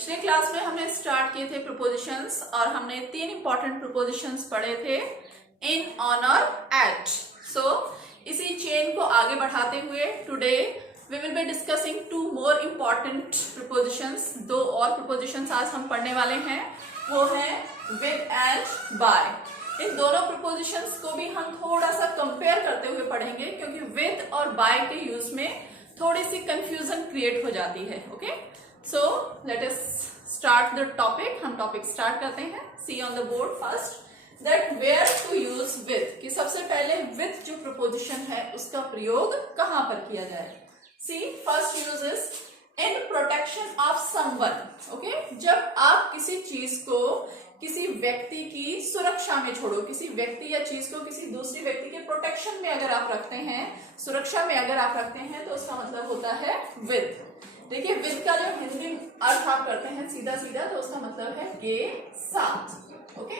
पिछले क्लास में हमने स्टार्ट किए थे प्रीपोजिशंस और हमने 3 इंपॉर्टेंट प्रीपोजिशंस पढ़े थे, इन, ऑन और एट। सो इसी चेन को आगे बढ़ाते हुए today we will be discussing 2 more important prepositions. 2 और प्रीपोजिशंस आज हम पढ़ने वाले हैं, वो है विद एंड बाय। इन दोनों प्रीपोजिशंस को भी हम थोड़ा सा कंपेयर करते हुए पढ़ेंगे, क्योंकि विद और बाय के यूज में थोड़ी सी कंफ्यूजन क्रिएट हो जाती है। Okay, so let us start the topic. हम टॉपिक स्टार्ट करते हैं। See on the board first that where to use with, कि सबसे पहले विद जो प्रीपोजिशन है उसका प्रयोग कहां पर किया जाए। See first use is in protection of someone. Okay, जब आप किसी चीज को किसी व्यक्ति की सुरक्षा में छोड़ो, किसी व्यक्ति या चीज को किसी दूसरे व्यक्ति के प्रोटेक्शन में अगर आप रखते हैं, सुरक्षा में अगर आप रखते हैं, तो उसका मतलब होता है विद। देखिए, विद का जो हिंदी अर्थ आप करते हैं सीधा सीधा, तो उसका मतलब है के साथ। ओके,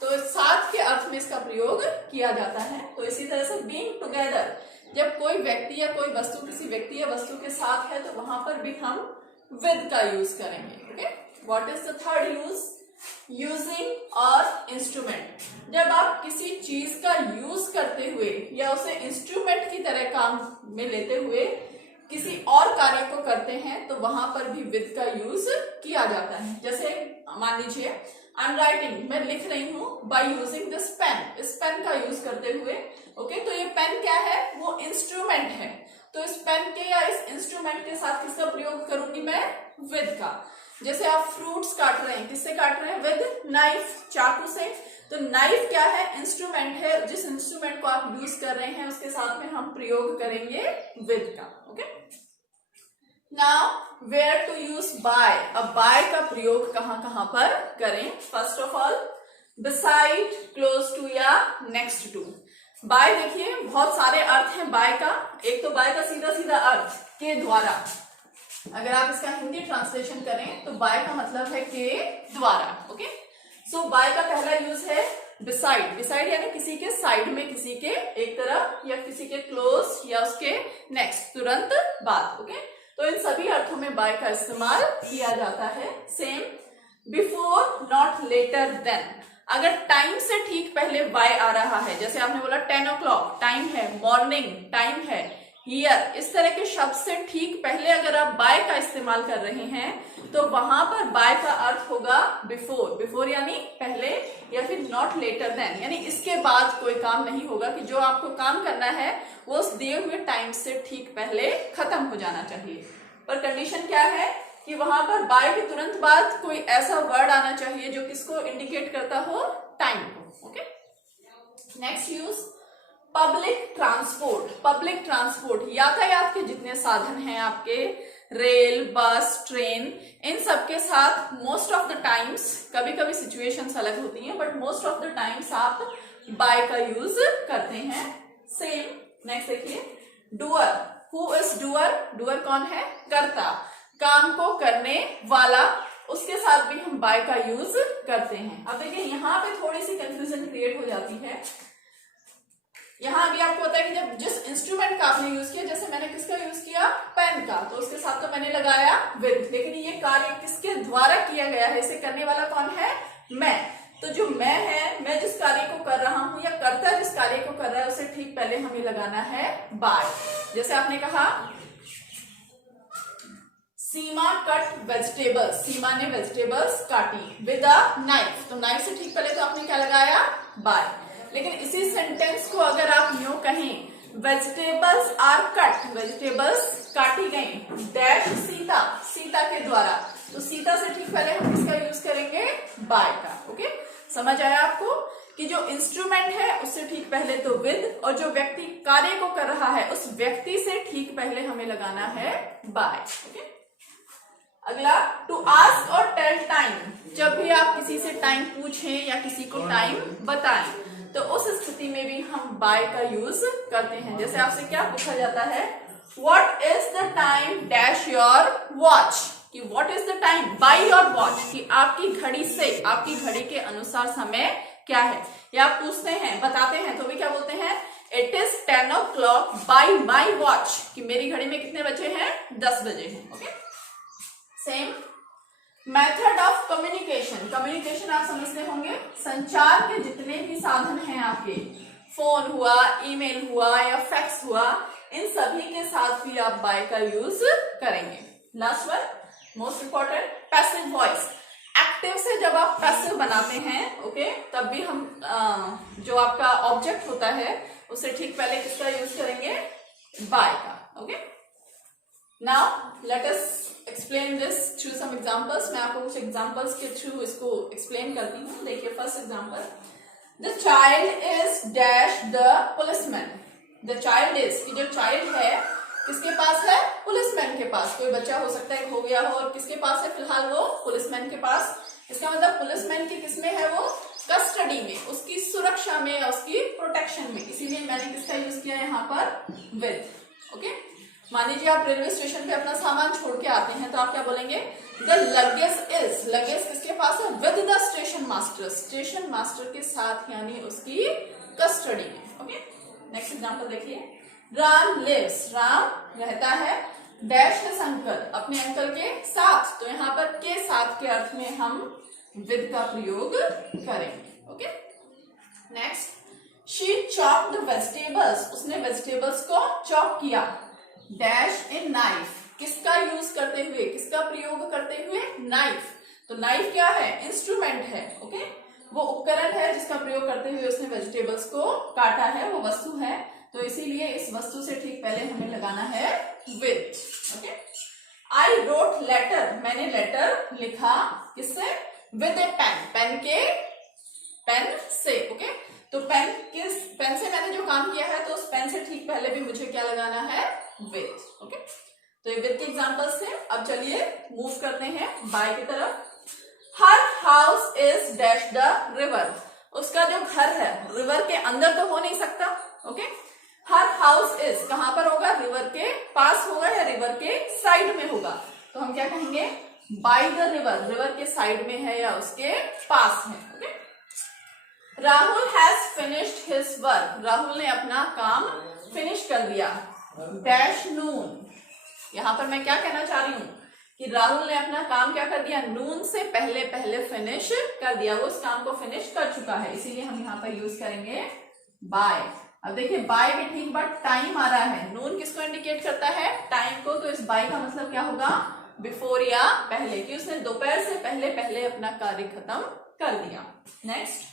तो साथ के अर्थ में इसका प्रयोग किया जाता है। तो इसी तरह से बीइंग टुगेदर, जब कोई व्यक्ति या कोई वस्तु किसी व्यक्ति या वस्तु के साथ है, तो वहां पर भी हम विद का यूज करेंगे। Okay, what is the third use, using और इंस्ट्रूमेंट। जब आप किसी चीज का यूज करते हुए या उसे इंस्ट्रूमेंट की तरह काम में लेते हुए किसी और कार्य को करते हैं, तो वहां पर भी विद का यूज किया जाता है। जैसे मान लीजिए आई एम राइटिंग, मैं लिख रही हूं बाय यूजिंग दिस पेन, इस पेन का यूज करते हुए। ओके, तो ये पेन क्या है, वो इंस्ट्रूमेंट है। तो इस पेन के या इस इंस्ट्रूमेंट के साथ किसका प्रयोग करूंगी मैं, विद का। जैसे आप फ्रूट्स काट रहे हैं, किससे काट रहे हैं, विद नाइफ, चाकू से। तो नाइफ क्या है, इंस्ट्रूमेंट है। जिस इंस्ट्रूमेंट को आप यूज कर रहे हैं उसके साथ में हम प्रयोग करेंगे विद का। Okay, now where to use by. अब बाय का प्रयोग कहां कहां पर करें। First of all beside, close to या नेक्स्ट टू। बाय देखिए बहुत सारे अर्थ हैं बाय का। एक तो बाय का सीधा सीधा अर्थ के द्वारा, अगर आप इसका हिंदी ट्रांसलेशन करें तो बाय का मतलब है के द्वारा। ओके, सो बाय का पहला यूज है बिसाइड। बिसाइड यानी किसी के साइड में, किसी के एक तरफ या किसी के क्लोज या उसके नेक्स्ट, तुरंत बाद। ओके, तो इन सभी अर्थों में बाय का इस्तेमाल किया जाता है। Same before, not later than. अगर टाइम से ठीक पहले बाय आ रहा है, जैसे आपने बोला 10 o'clock टाइम है, मॉर्निंग टाइम है, हियर, इस तरह के शब्द से ठीक पहले अगर आप बाय का इस्तेमाल कर रहे हैं, तो वहां पर बाय का अर्थ होगा बिफोर। बिफोर यानी पहले, या फिर नॉट लेटर देन यानी इसके बाद कोई काम नहीं होगा, कि जो आपको काम करना है वो उस दिए हुए टाइम से ठीक पहले खत्म हो जाना चाहिए। पर कंडीशन क्या है कि वहां पर बाय के तुरंत बाद कोई ऐसा वर्ड आना चाहिए जो किसको इंडिकेट करता हो, टाइम को। Okay, next use public transport. Public transport यातायात के जितने साधन हैं आपके, रेल, बस, ट्रेन, इन सब के साथ मोस्ट ऑफ द टाइम्स, कभी कभी सिचुएशंस अलग होती हैं, but most of the times आप बाय का यूज करते हैं। सेम नेक्स्ट देखिए doer. Who is doer, doer कौन है, कर्ता, काम को करने वाला, उसके साथ भी हम बाय का यूज करते हैं। अब देखिए यहाँ पे थोड़ी सी कंफ्यूजन क्रिएट हो जाती है। यहाँ भी आपको पता है कि जब जिस इंस्ट्रूमेंट का आपने यूज किया, जैसे मैंने किसका यूज किया, पेन का, तो उसके साथ तो मैंने लगाया विद, लेकिन ये कार्य किसके द्वारा किया गया है, इसे करने वाला कौन है, मैं। तो जो मैं है, मैं जिस कार्य को कर रहा हूं या कर्ता जिस कार्य को कर रहा है, उसे ठीक पहले हमें लगाना है बाय। जैसे आपने कहा सीमा कट वेजिटेबल्स, सीमा ने वेजिटेबल्स काटी विद अ नाइफ, तो नाइफ से ठीक पहले तो आपने क्या लगाया, बाय। लेकिन इसी सेंटेंस को अगर आप यूं कहें, वेजिटेबल्स आर कट, वेजिटेबल्स काटी गई डैश सीता, सीता के द्वारा, तो सीता से ठीक पहले हम किसका यूज करेंगे, बाय का। ओके, समझ आया आपको कि जो इंस्ट्रूमेंट है उससे ठीक पहले तो विद, और जो व्यक्ति कार्य को कर रहा है उस व्यक्ति से ठीक पहले हमें लगाना है बाय। ओके, अगला टू आस्क और टेल टाइम। जब भी आप किसी से टाइम पूछें या किसी को टाइम बताएं, तो उस स्थिति में भी हम बाय का यूज करते हैं। जैसे आपसे क्या पूछा जाता है, what is the time dash your watch, कि what is the time by your watch, कि आपकी घड़ी से, आपकी घड़ी के अनुसार समय क्या है। या आप पूछते हैं, बताते हैं, तो भी क्या बोलते हैं, it is 10 o'clock bye my watch, कि मेरी घड़ी में कितने बजे हैं, 10 बजे हैं। Okay, same method of communication, communication आप समझते होंगे, संचार के जितने भी साधन हैं आपके, फोन हुआ, ईमेल हुआ या फैक्स हुआ, इन सभी के साथ भी आप बाय का यूज करेंगे। Last one most important, passive voice. Active से जब आप पैसिव बनाते हैं, ओके, तब भी हम जो आपका ऑब्जेक्ट होता है उससे ठीक पहले किसका यूज करेंगे, बाय का। Okay, now let us explain this through some examples. मैं आपको कुछ एग्जांपल्स के थ्रू इसको एक्सप्लेन करती हूँ। देखिए first example, the child is dash the policeman. The child is, कि जो चाइल्ड है किसके पास है, पुलिसमैन के पास। कोई बच्चा हो सकता है खो गया हो और किसके पास है फिलहाल, वो पुलिसमैन के पास। इसका मतलब पुलिसमैन की किसमें है, वो कस्टडी में, उसकी सुरक्षा में, उसकी प्रोटेक्शन में। इसीलिए मैंने किसका यूज किया यहाँ पर, विद। ओके, मान लीजिए आप रेलवे स्टेशन पे अपना सामान छोड़ के आते हैं तो आप क्या बोलेंगे, द लगेज इज। लगेज किसके पास है, with the station master, station master के साथ, यानी उसकी कस्टडी में। ओके, नेक्स्ट एग्जांपल देखिए, राम लिव्स। राम रहता है डैश हिज अंकल, अपने अंकल के साथ। तो यहाँ पर के साथ के अर्थ में हम विद का प्रयोग करेंगे। Okay, next, she chopped vegetables. उसने वेजिटेबल्स को चॉप किया, डैश इन नाइफ। किसका यूज करते हुए, किसका प्रयोग करते हुए, नाइफ। तो नाइफ क्या है, इंस्ट्रूमेंट है। ओके, वो उपकरण है जिसका प्रयोग करते हुए उसने वेजिटेबल्स को काटा है, वो वस्तु है। तो इसीलिए इस वस्तु से ठीक पहले हमें लगाना है with. Okay, I wrote letter. मैंने लेटर लिखा, किससे, विद ए पेन। पेन के, पेन से। ओके, तो पेन से मैंने जो काम किया है, तो उस पेन से ठीक पहले भी मुझे क्या लगाना है, विद। ओके, तो ये विद के एग्जांपल्स थे। अब चलिए मूव करते हैं बाय की तरफ। Her house is dash the river. उसका जो घर है रिवर के अंदर तो हो नहीं सकता। ओके, हर हाउस इज कहां पर होगा, रिवर के पास होगा या रिवर के साइड में होगा। तो हम क्या कहेंगे, बाय द रिवर। रिवर के साइड में है या उसके पास है। Okay, Rahul has finished his work. Rahul ने अपना काम फिनिश कर दिया, डैश नून। यहां पर मैं क्या कहना चाह रही हूं कि राहुल ने अपना काम क्या कर दिया, नून से पहले पहले फिनिश कर दिया, वो उस काम को फिनिश कर चुका है। इसीलिए हम यहाँ पर यूज करेंगे बाय। अब देखिए बाय भी ठीक, बट टाइम आ रहा है। नून किसको इंडिकेट करता है, टाइम को। तो इस बाय का मतलब क्या होगा, बिफोर या पहले, कि उसने दोपहर से पहले पहले अपना कार्य खत्म कर दिया। Next,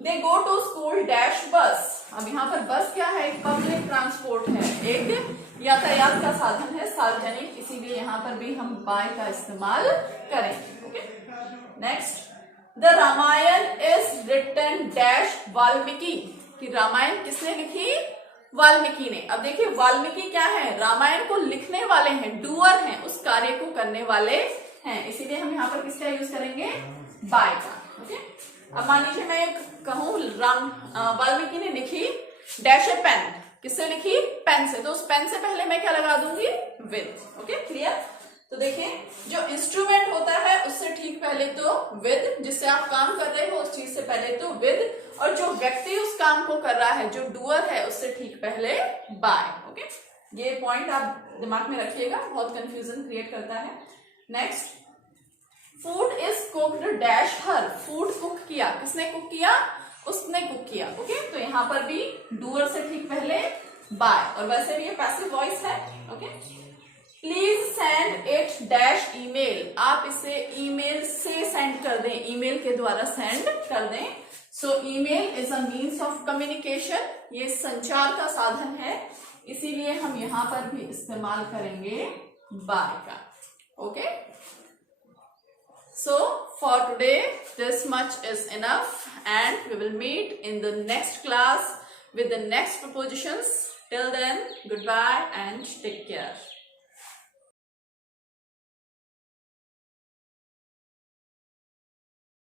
they go to school dash bus. अब यहाँ पर बस क्या है, एक पब्लिक ट्रांसपोर्ट है, एक यातायात का साधन है, सार्वजनिक। इसीलिए यहाँ पर भी हम बाय का इस्तेमाल करेंगे। Okay, next, the Ramayana is written dash Valmiki. कि रामायण किसने लिखी, वाल्मीकि ने। अब देखिए वाल्मीकि क्या है, रामायण को लिखने वाले हैं, डूअर हैं, उस कार्य को करने वाले हैं। इसीलिए हम यहाँ पर किसका यूज करेंगे, बाय का। ओके, अब मान लीजिए मैं कहूं वाल्मीकि ने लिखी डैश ए पेन। किससे लिखी, पेन से। तो उस पेन से पहले मैं क्या लगा दूंगी, विद। Okay, clear. तो देखिए जो इंस्ट्रूमेंट होता है उससे ठीक पहले तो विद, जिससे आप काम कर रहे हो उस चीज से पहले तो विद, और जो व्यक्ति उस काम को कर रहा है, जो डूअर है, उससे ठीक पहले बाय। ओके, ये पॉइंट आप दिमाग में रखिएगा, बहुत कंफ्यूजन क्रिएट करता है। Next, food is cooked dash her. Food cook किया, किसने कुक किया, उसने कुक किया। ओके, तो यहाँ पर भी डूअर से ठीक पहले बाय, और वैसे भी ये पैसिव वॉइस है। Okay, please send it dash email. आप इसे ईमेल से सेंड कर दें, ईमेल के द्वारा सेंड कर दें। सो email is a means of communication, ये संचार का साधन है, इसीलिए हम यहाँ पर भी इस्तेमाल करेंगे बाय का। Okay, so for today this much is enough, and we will meet in the next class with the next prepositions. Till then, goodbye and take care.